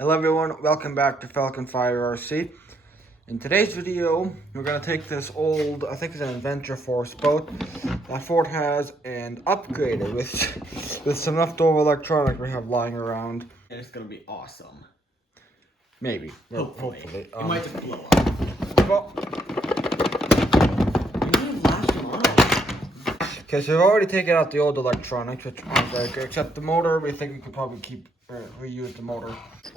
Hello everyone, welcome back to Falcon Fire RC. In today's video, we're going to take this old, I think it's an Adventure Force boat that Ford has and upgrade it with some leftover electronic we have lying around. And it's going to be awesome. Maybe. Hopefully. It might just blow up. Well, we need to last them on. okay, so we've already taken out the old electronics, which aren't very good, except the motor. We think we could probably reuse the motor.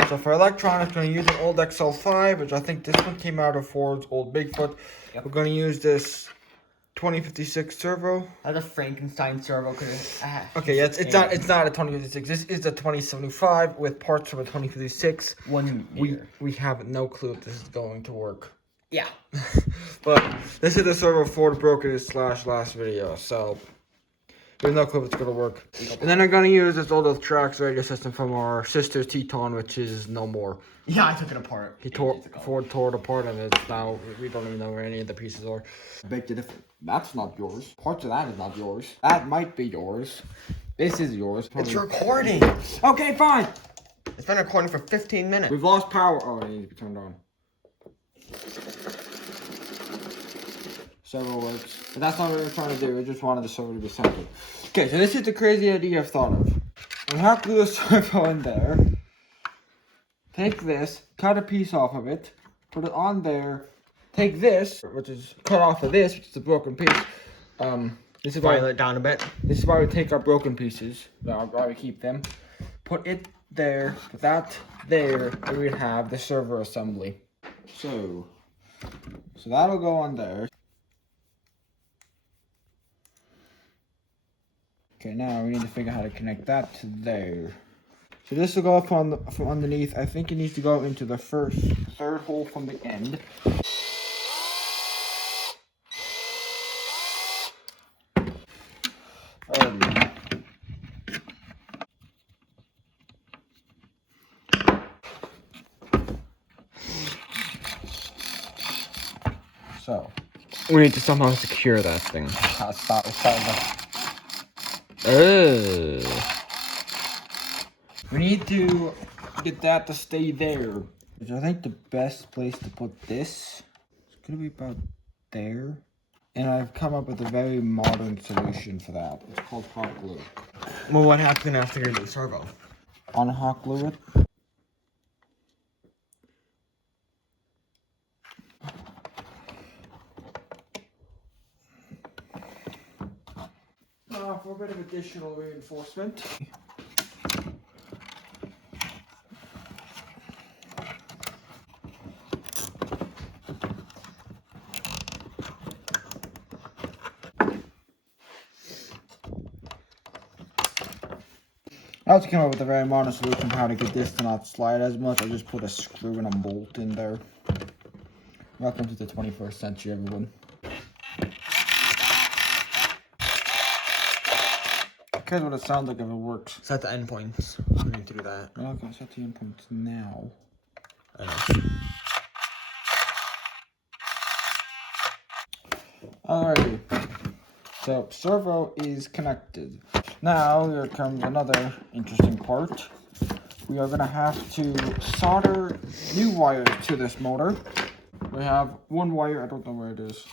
So for electronics, we're going to use an old XL5, which I think this one came out of Ford's old Bigfoot. Yep. We're going to use this 2056 servo. That's a Frankenstein servo. Okay, yeah, it's not a 2056. This is a 2075 with parts from a 2056. 1 year. We have no clue if this is going to work. Yeah. But this is the servo Ford broke in his last video, so there's no clue if it's going to work. And then I'm going to use this old Traxxas radio system from our sister's Teton, which is no more. Yeah, I took it apart. Ford tore it apart, and it's now, we don't even know where any of the pieces are. Beg to differ. That's not yours. Parts of that is not yours. That might be yours. This is yours. It's recording. Okay, fine. It's been recording for 15 minutes. We've lost power. Oh, it needs to be turned on. Servo works. But that's not what we're trying to do. We just wanted the servo to be centered. Okay, so this is the crazy idea I've thought of. We have to do a servo in there. Take this, cut a piece off of it, put it on there. Take this, which is cut off of this, which is a broken piece. This is why it down a bit. This is why we take our broken pieces. Why we keep them. Put it there, put that there, and we'd have the servo assembly. So that'll go on there. Okay, now we need to figure out how to connect that to there. So this will go up from underneath. I think it needs to go into the third hole from the end. So we need to somehow secure that thing. We need to get that to stay there. Which I think the best place to put this is gonna be about there. And I've come up with a very modern solution for that. It's called hot glue. Well, what happens after you do servo? Unhot glue it. For a bit of additional reinforcement. I also came up with a very modern solution for how to get this to not slide as much. I just put a screw and a bolt in there. Welcome to the 21st century, everyone. Here's what it sounds like if it works. Set the endpoints. We need to do that. We're not going to set the endpoints now. I know. Alrighty. So, servo is connected. Now, here comes another interesting part. We are going to have to solder new wires to this motor. We have one wire, I don't know where it is.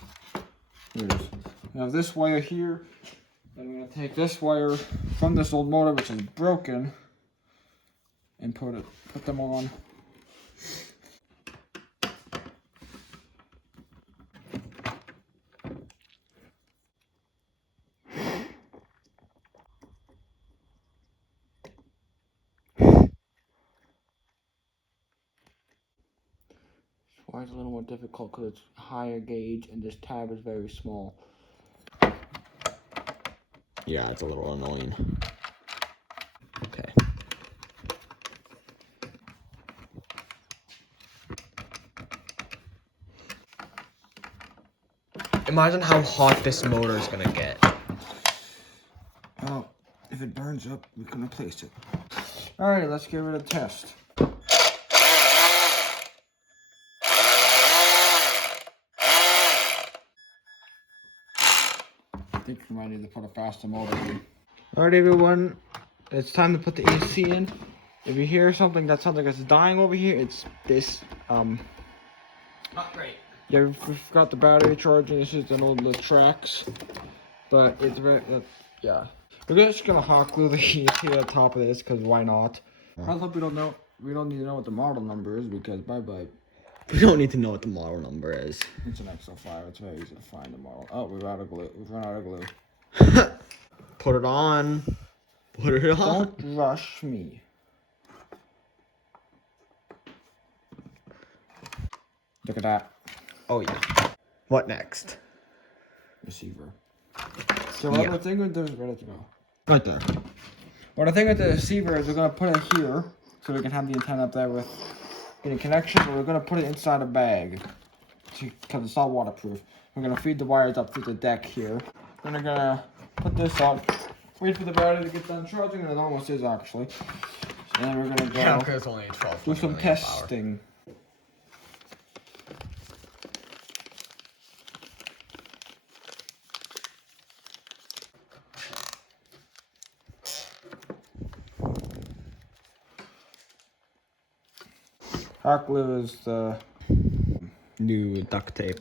Here it is. We have this wire here. And I'm going to take this wire from this old motor, which is broken, and put them on. Why is it a little more difficult because it's higher gauge and this tab is very small. Yeah, it's a little annoying. Okay. Imagine how hot this motor is gonna get. Well, if it burns up, we can replace it. Alright, let's give it a test. I think we might need to put a faster motor in. Alright everyone, it's time to put the AC in. If you hear something that sounds like it's dying over here, it's this. Not great. Yeah, we forgot the battery charging. This is an old Traxxas, but it's very. Yeah, we're just gonna hot glue the heat to the top of this because why not? I hope we don't know. We don't need to know what the model number is because bye. We don't need to know what the model number is. It's an XL5. It's very easy to find the model. Oh, we've out of glue. We've run out of glue. Put it on. Put it on. Don't rush me. Look at that. Oh yeah. What next? Receiver. So Yeah. what I think with this is ready to go. Right there. What I think with the receiver is we're gonna put it here so we can have the antenna up there with any connection, but we're gonna put it inside a bag because it's all waterproof. We're gonna feed the wires up through the deck here. Then we're gonna put this on, wait for the battery to get done charging, and it almost is actually. And then we're gonna go it's only 12. do some testing. Hot glue is the New duct tape.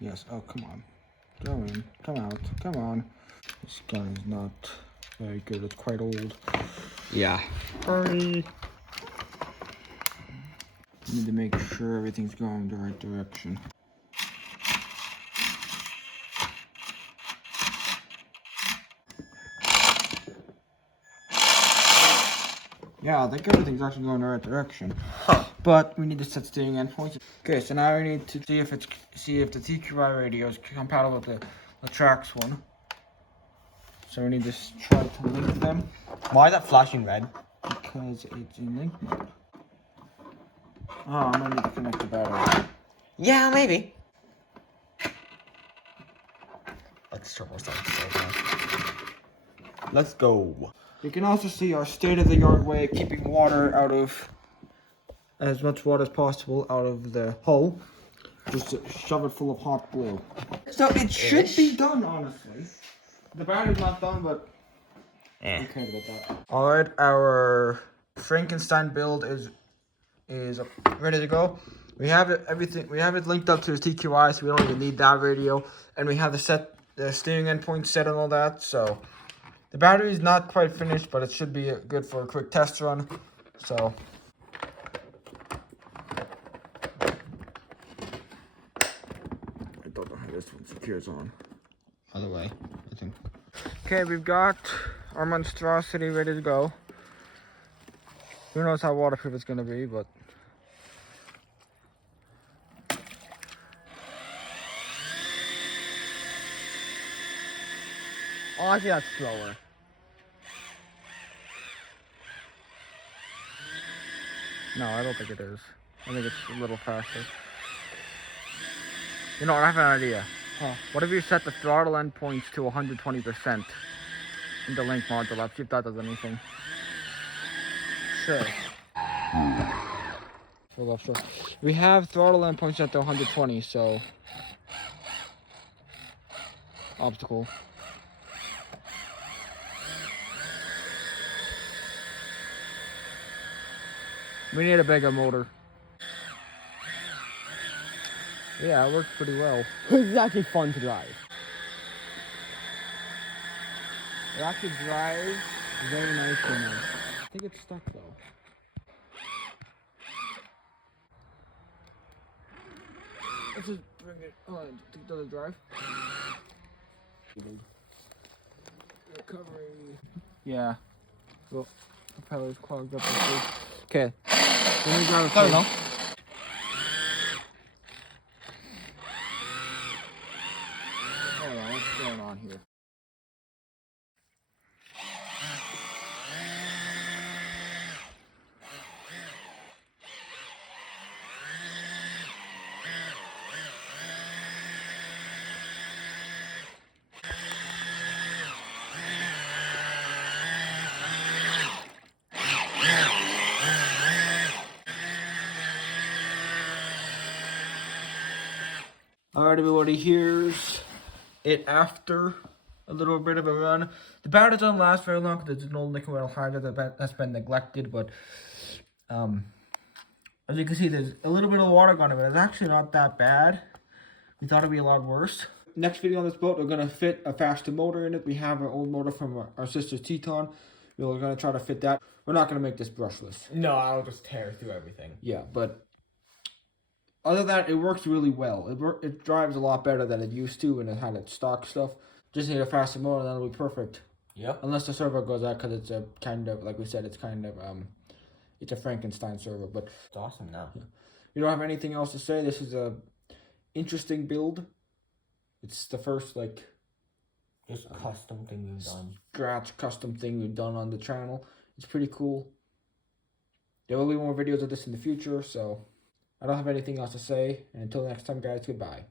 yes. Oh come on, go in, come out, come on. This gun is not very good. It's quite old. Yeah. Hurry. Need to make sure everything's going the right direction. Yeah, I think everything's actually going the right direction. Huh. But we need to set steering endpoints. Okay, so now we need to see if the TQI radio is compatible with the Traxxas one. So we need to try to link them Why is that flashing red? because it's in link mode. Oh, I might need to connect the battery. Yeah, maybe. Let's turn ourselves. Let's go. You can also see our state-of-the-art way of keeping water out of, as much water as possible out of the hull. Just to shove it full of hot glue. So it should be done, honestly. The battery's not done, but I'm okay with that. Alright, our Frankenstein build is ready to go. We have everything. We have it linked up to the TQI, so we don't even need that radio. And we have the steering endpoint set and all that. So the battery is not quite finished, but it should be good for a quick test run. So I don't know how this one secures on. Other way, I think. Okay, we've got our monstrosity ready to go. Who knows how waterproof it's gonna be, but Oh, I think that's slower. no, I don't think it is. I think it's a little faster. You know, I have an idea. Huh. What if you set the throttle endpoints to 120% in the link module? Let's see if that does anything. Sure. Full off, sure. We have throttle endpoints set to 120, so obstacle. We need a bigger motor. Yeah, it works pretty well. It's actually fun to drive. It actually drives very nicely now. I think it's stuck though. Let's just bring it on to the drive. Recovery. Yeah. Well, propeller's clogged up. Okay. Let me drive it. There we go. Hold on, what's going on here? Alright, everybody, here's it after a little bit of a run. The battery doesn't last very long because there's an old nickel metal hydride that's been neglected, but as you can see, there's a little bit of water gone in it. It's actually not that bad. We thought it'd be a lot worse. Next video on this boat, we're gonna fit a faster motor in it. We have our old motor from our sister's Teton. We're gonna try to fit that. We're not gonna make this brushless. No, I'll just tear through everything. Yeah, but other than that, it works really well. It drives a lot better than it used to when it had its stock stuff. Just need a faster motor, and that'll be perfect. Yep. Unless the servo goes out, because it's a kind of, like we said, it's kind of it's a Frankenstein servo. But It's awesome now. Yeah. We don't have anything else to say. This is a interesting build. It's the first Just custom thing we've done. scratch custom thing we've done on the channel. It's pretty cool. There will be more videos of this in the future, so I don't have anything else to say. And until next time, guys, goodbye.